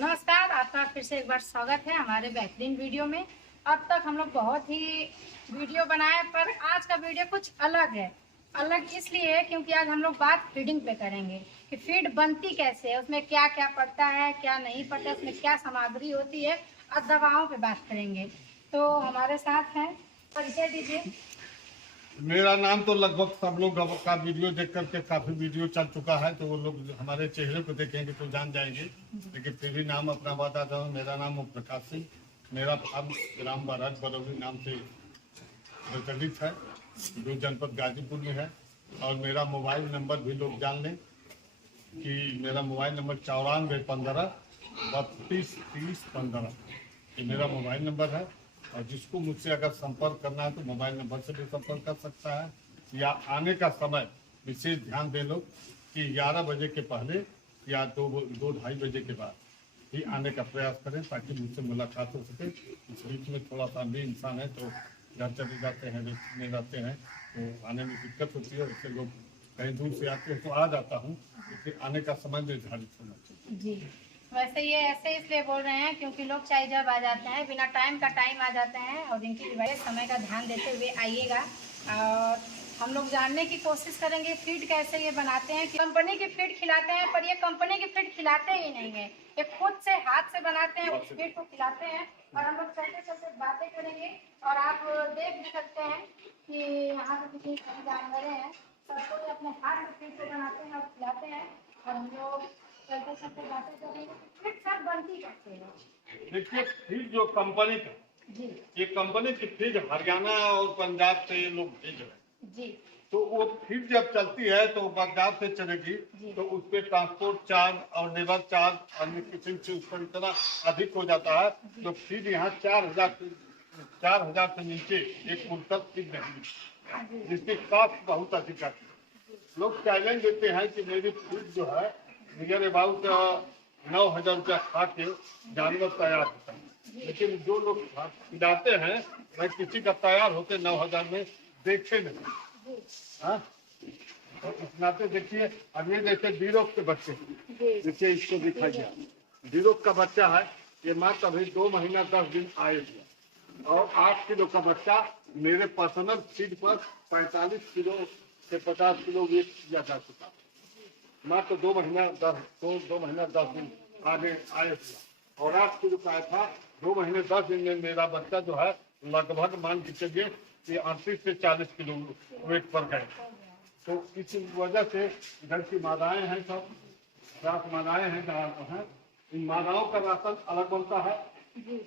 नमस्कार, आपका फिर से एक बार स्वागत है हमारे बेहतरीन वीडियो में। अब तक हम लोग बहुत ही वीडियो बनाए, पर आज का वीडियो कुछ अलग है। अलग इसलिए है क्योंकि आज हम लोग बात फीडिंग पे करेंगे कि फीड बनती कैसे है, उसमें क्या क्या पड़ता है, क्या नहीं पड़ता, उसमें क्या सामग्री होती है, और दवाओं पे बात करेंगे। तो हमारे साथ हैं, परिचय दीजिए। मेरा नाम तो लगभग सब लोग का वीडियो देख करके काफी वीडियो चल चुका है, तो वो लोग हमारे चेहरे को देखेंगे तो जान जाएंगे। लेकिन फिर भी नाम अपना बताता हूँ। मेरा नाम ओम प्रकाश सिंह, मेरा फार्म ग्राम बरहज बरौली नाम से प्रचलित है, जो जनपद गाजीपुर में है। और मेरा मोबाइल नंबर भी लोग जान लें कि मेरा मोबाइल नंबर 9415323015, ये मेरा मोबाइल नंबर है। और जिसको मुझसे अगर संपर्क करना है तो मोबाइल नंबर से भी संपर्क कर सकता है, या आने का समय विशेष ध्यान दे लो कि 11 बजे के पहले या 2-2:30 बजे के बाद ही आने का प्रयास करें, ताकि मुझसे मुलाकात हो सके। इस बीच में थोड़ा सा भी इंसान है तो घर चले जाते हैं, रेस्ट में रहते हैं, तो आने में दिक्कत होती है। उससे लोग कहीं दूर से आते हैं तो आ जाता हूँ, इसलिए आने का समय निर्धारित होना चाहिए। जी, वैसे ये ऐसे इसलिए बोल रहे हैं क्योंकि लोग चाहे जब आ जाते हैं, बिना टाइम का टाइम आ जाते हैं, और इनकी वजह समय का ध्यान देते हुए आइएगा। और हम लोग जानने की कोशिश करेंगे फीड कैसे ये बनाते हैं। कंपनी की फीड खिलाते हैं, पर ये कंपनी की फीड खिलाते ही नहीं है, ये खुद से हाथ से बनाते हैं, उस फीड को खिलाते हैं। और हम लोग चलते चलते बातें करेंगे। और आप देख भी सकते हैं कि यहाँ पे कितनी सारी जानवरें हैं, सबको ये अपने हाथ से फीड को बनाते हैं और खिलाते हैं। और हम लोग चलते चलते बातें करेंगे। फीड सब बनती कैसे है। देखिए, फीड जो कंपनी का, जी ये कंपनी की फीड हरियाणा और पंजाब से ये लोग भेज रहे हैं। जी तो वो फीड जब चलती है तो पंजाब से चलेगी, तो उस पर ट्रांसपोर्ट चार्ज और लेबर चार्ज अन्य किस्म से उस पर इतना अधिक हो जाता है। तो फीड यहाँ 4,000 से नीचे एक कुंटल फीड नहीं मिलती, जिसकी कॉस्ट बहुत अधिक आती है। लोग चैलेंज देते हैं कि मेरी फीड जो है नियर अबाउट 9,000 रुपया खा के जानवर तैयार होता है। लेकिन जो लोग खिलाते हैं, मैं किसी का तैयार होते 9,000 में देखे नहीं। हाँ, और इस नाते देखिए, अब ये जैसे डीरोक के बच्चे, देखिए इसको दिखाइए, डीरोक का बच्चा है, ये मात्र अभी 2 महीना 10 दिन आए हुए, और 8 किलो का बच्चा मेरे पर्सनल फीड पर 45 किलो से 50 किलो वेट किया जा चुका। मात्र 2 महीना 10 दिन आगे आए हुआ, और 8 किलो का था। 2 महीने 10 दिन में मेरा बच्चा जो है लगभग मान के चलिए कि 38 से 40 किलो वेट पर गए। तो इस वजह से इधर की मादाएं हैं, सब 7 मादाएं हैं। इन मादाओं का राशन अलग बनता है,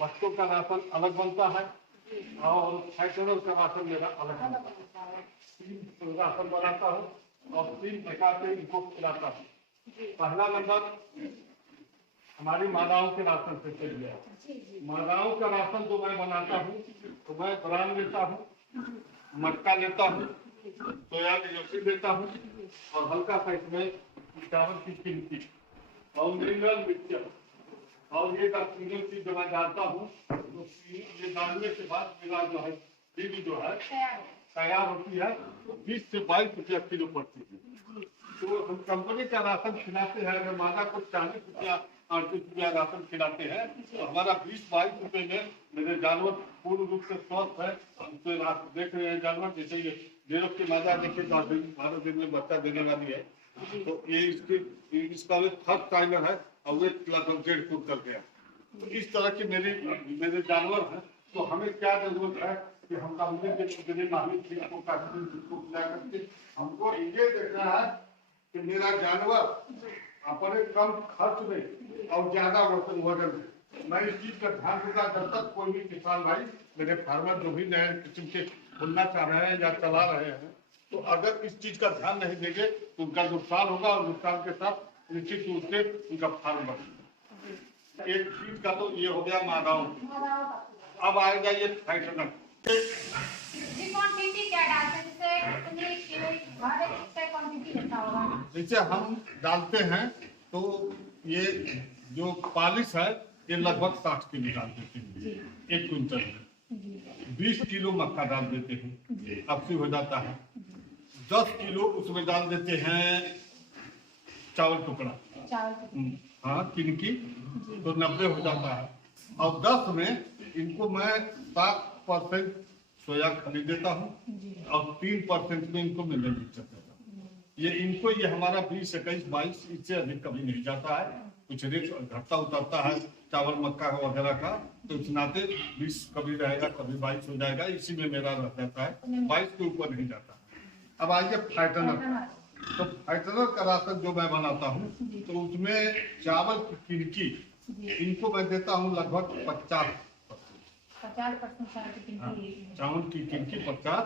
बच्चों का राशन अलग बनता है, और फैक्टरों का राशन मेरा अलग बनता है। 3 राशन बनाता हूँ और 3 प्रकार से इनको खिलाता हूँ। पहला नंबर हमारी मादाओं के राशन से चल गया। मादाओं का राशन जो मैं बनाता हूँ, तो मैं ब्रांड लेता हूँ, मटका लेता हूँ, सोयाबीन रोटी लेता हूँ, और हल्का सा इसमें चावल की चिंकी और मिनरल मिक्सचर, और ये 10 चीज जो मैं डालता हूँ, तो ये डालने के बाद मेरा जो है फीड जो है तैयार होती है, तो 20 से 22 रुपया किलो पड़ती है। तो हम कंपनी का राशन खिलाते हैं, अगर मादा को 40 रुपया 38 रुपया राशन खिलाते हैं, तो हमारा 20-22 रुपये में मेरे जानवर पूर्ण रूप से स्वस्थ है। उससे देख रहे हैं जानवर, जैसे ये डेढ़ की मादा देखिए 12 दिन में बच्चा देने वाली है। तो ये इसका वेट 3rd टाइमर है, और वेट लगभग 1.5 कुंटल गया। तो इस तरह की मेरे जानवर हैं। तो हमें क्या जरूरत है कि हम कंपनी के मालिक को खिला करके हमको ये देखना है कि मेरा जानवर अपने कम खर्च में और ज्यादा वजन में, मैं इस चीज का ध्यान दूंगा। जब तक कोई भी किसान भाई, मेरे फार्मर जो भी नए किस्म के खुलना चाह रहे हैं या चला रहे हैं, तो अगर इस चीज का ध्यान नहीं देंगे तो उनका नुकसान होगा, और नुकसान के साथ निश्चित रूप से उनका फार्म बढ़ेगा। एक चीज का तो ये हो गया मादाओं। अब आएगा ये फैक्टर। जैसे हम डालते हैं तो ये जो पॉलिश है, ये लगभग 60 किलो डाल देते हैं 1 क्विंटल में। 20 किलो मक्का डाल देते हैं, 80 हो जाता है। 10 किलो उसमें डाल देते हैं चावल टुकड़ा, हाँ किनकी, तो 90 हो जाता है। और 10 में इनको मैं 7% सोया खरीद देता हूँ और 3% में इनको मिनरल मिक्सचर देता हूँ। ये हमारा 20, 21, 22 इससे अधिक कभी नहीं जाता है। कुछ रेट घटता उतरता है चावल मक्का वगैरह का, तो इस नाते 20 कभी रहेगा, कभी 22 हो जाएगा, इसी में मेरा रह जाता है, 22 के ऊपर नहीं जाता। अब आइए फाइटनर। तो फाइटनर का राशन जो मैं बनाता हूँ तो उसमें चावल की किनकी इनको मैं देता हूँ लगभग 50% चावल की किनकी 50,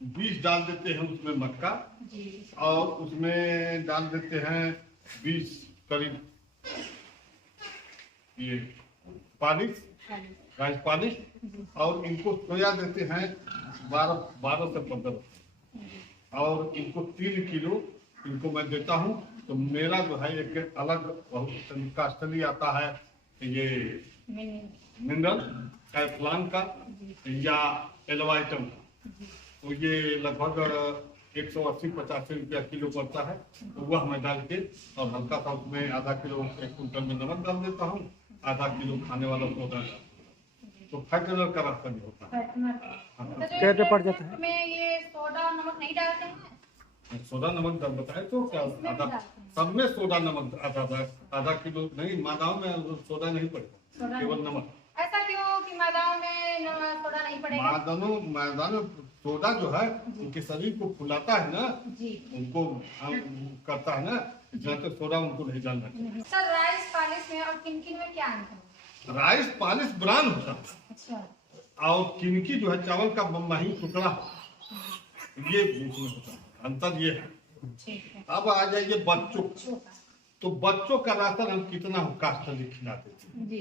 20 डाल देते हैं उसमें मक्का, और उसमें डाल देते हैं 20 करीब ये पालिश, राइस पालिश, और इनको सोया देते हैं 12 से 15, और इनको 3 किलो इनको मैं देता हूँ। तो मेरा जो है एक अलग बहुत कास्टली आता है ये मिनरल कैफ्लान का या एलवाइटम का, तो ये लगभग 180-85 रुपया किलो पड़ता है। तो वह मैं डाल के और हल्का सा उसमें आधा किलो 1 कुंटल में नमक डाल देता हूँ, आधा किलो खाने वाला सोडा, तो फाइटनर का रास्ता भी होता है। कैसे पड़ जाता है? में ये सोडा नमक नहीं डालते हैं? सोडा नमक बताए तो क्या आधा, सब में सोडा नमक आधा किलो नहीं, मादाओं में सोडा नहीं पड़ेगा, केवल नमक। ऐसा क्यों कि मैदान में सोडा नहीं पड़ेगा? मैदानों सोडा जो है उनके शरीर को फुलाता है ना जी, उनको करता है ना, तो सोडा उनको नहीं डालना चाहिए। सर राइस पालिश में और किनकिन में क्या अंतर है? राइस पालिश ब्रांड होता है, अच्छा, और किनकी जो है चावल का महीन टुकड़ा, ये होता है, अंतर ये है। ठीक है। अब आ जाइए बच्चों, तो बच्चों का राशन हम कितना कास्टली खिलाते थे, जी,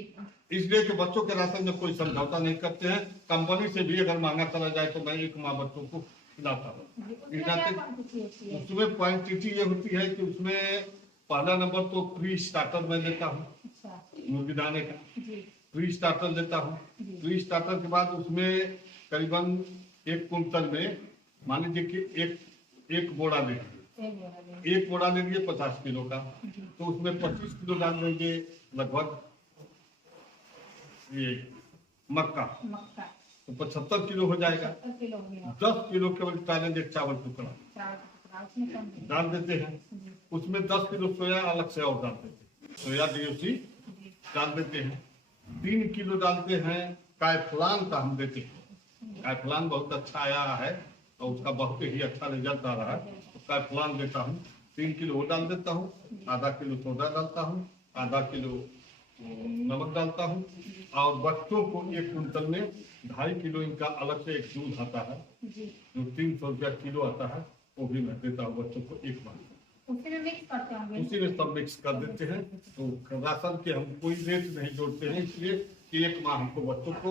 इसलिए कि बच्चों के राशन में कोई समझौता नहीं करते हैं। कंपनी से भी अगर महंगा चला जाए तो मैं एक माह बच्चों को खिलाता हूँ। उसमें क्वांटिटी ये होती है कि उसमें पहला नंबर तो प्री स्टार्टर मैं लेता हूँ, मुर्गी दाने का प्री स्टार्टर लेता हूँ। प्री स्टार्टर के बाद उसमें करीबन 1 कुंटल में मान लीजिए कि एक बोरा लेंगे, 1 बोरा लेंगे 50 किलो का, तो उसमें 25 किलो डाल देंगे लगभग ये मक्का, तो 75 किलो हो जाएगा। 10 किलो केवल डालेंगे चावल टुकड़ा डाल देते हैं, उसमें 10 किलो सोया अलग से और डाल देते हैं, सोया DOC डाल देते हैं। 3 किलो डालते हैं कैफ्लान का, हम देते हैं कैफ्लान बहुत अच्छा आया है और उसका बहुत ही अच्छा रिजल्ट आ रहा है, तो कैफ्लान देता हूँ 3 किलो वो डाल देता हूँ, आधा किलो सोडा डालता हूँ, आधा किलो नमक डालता हूँ, और बच्चों को 1 कुंटल में 2.5 किलो इनका अलग से एक दूध आता है जो 300 रुपया किलो आता है, वो भी मैं देता हूँ बच्चों को एक बार। उसी में मिक्स करते होंगे? उसी में सब मिक्स कर देते हैं। तो राशन के हम कोई रेट नहीं जोड़ते हैं, इसलिए कि 1 माह हमको बच्चों को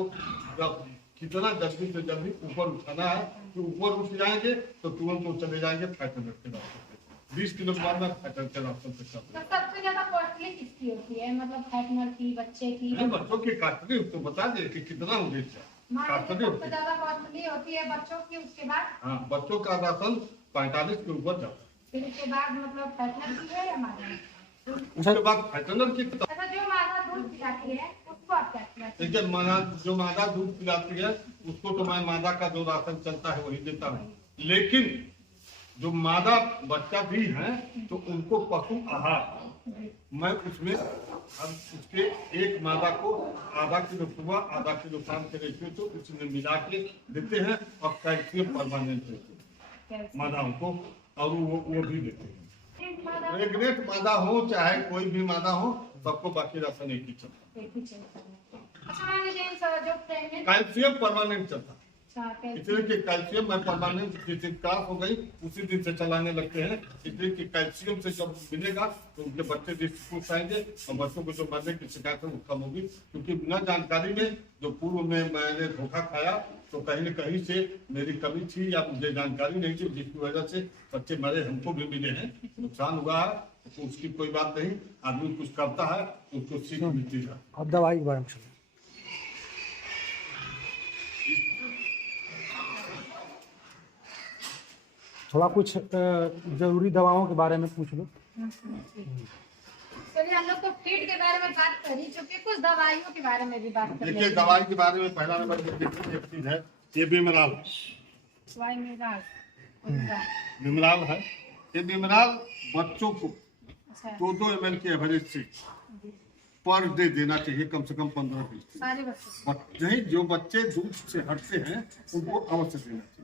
कितना जल्दी से जल्दी ऊपर उठाना है, कि ऊपर उठ जाएंगे तो तुरंत वो चले जाएंगे फाइटनर के रास्ते पे। 20 किलो के बाद में फाइटनर के रास्ते पे चलते हैं। सबसे ज्यादा कॉस्टली किसकी होती है, मतलब फाइटनर की, बच्चे की? बच्चों की काटली तो बता दे कि कितना उम्मीद है काटली होती सबसे ज्यादा कॉस्टली होती है बच्चों की, उसके बाद? हाँ, बच्चों का राशन 45 के ऊपर जाता है, फिर उसके बाद मतलब फाइटनर की है या मादा? उसके बाद फाइटनर की। अच्छा, जो मादा दूध पिलाती है उसको आप क्या खिलाते हैं? देखिए जो मादा दूध पिलाती है उसको तो मैं मादा का जो राशन चलता है वही देता हूँ, लेकिन जो मादा बच्चा भी है तो उनको पशु आहार मैं उसमें उसके एक मादा को आधा किलो सुबह आधा किलो शाम के रेशियो तो उसमें मिला के देते हैं, और कैल्शियम परमानेंट देते हैं मादाओं को, और वो भी देते हैं। प्रेग्नेंट मादा हो चाहे कोई भी मादा हो, सबको बाकी राशन एक ही चलता है। अच्छा, मान लीजिए जो प्रेग्नेंट, कैल्शियम परमानेंट चलता है, इसलिए कि कैल्शियम में परमानेंट जिस दिन क्लास हो गई उसी दिन से चलाने लगते हैं, इसलिए कि कैल्शियम से जब मिलेगा तो उनके बच्चे डिस्ट्रीब्यूट आएंगे और बच्चों को जो मरने की शिकायत है वो कम होगी। क्योंकि बिना जानकारी में जो पूर्व में मैंने धोखा खाया तो कहीं न कहीं से मेरी कमी थी या मुझे जानकारी नहीं थी, जिसकी वजह से बच्चे मरे, हमको भी मिले हैं, नुकसान हुआ है, तो उसकी कोई बात नहीं। आदमी कुछ करता है तो उसको सीख मिलती है। अब दवाई के बारे में थोड़ा कुछ जरूरी दवाओं के बारे में पूछ लो। चलिए हम लोग तो फीड के बारे में बात कर ही चुके, कुछ दवाइयों के बारे में भी बात कर देखिए दवाई के बारे में पहला नंबर एक चीज है, ये बिमराल बिमराल है। ये बिमराल बच्चों को अच्छा 2 ml की एवरेज से पर डे देना चाहिए, कम से कम 15-20 सारे बच्चों नहीं, जो बच्चे दूध से हटते हैं उनको अवश्य देना चाहिए।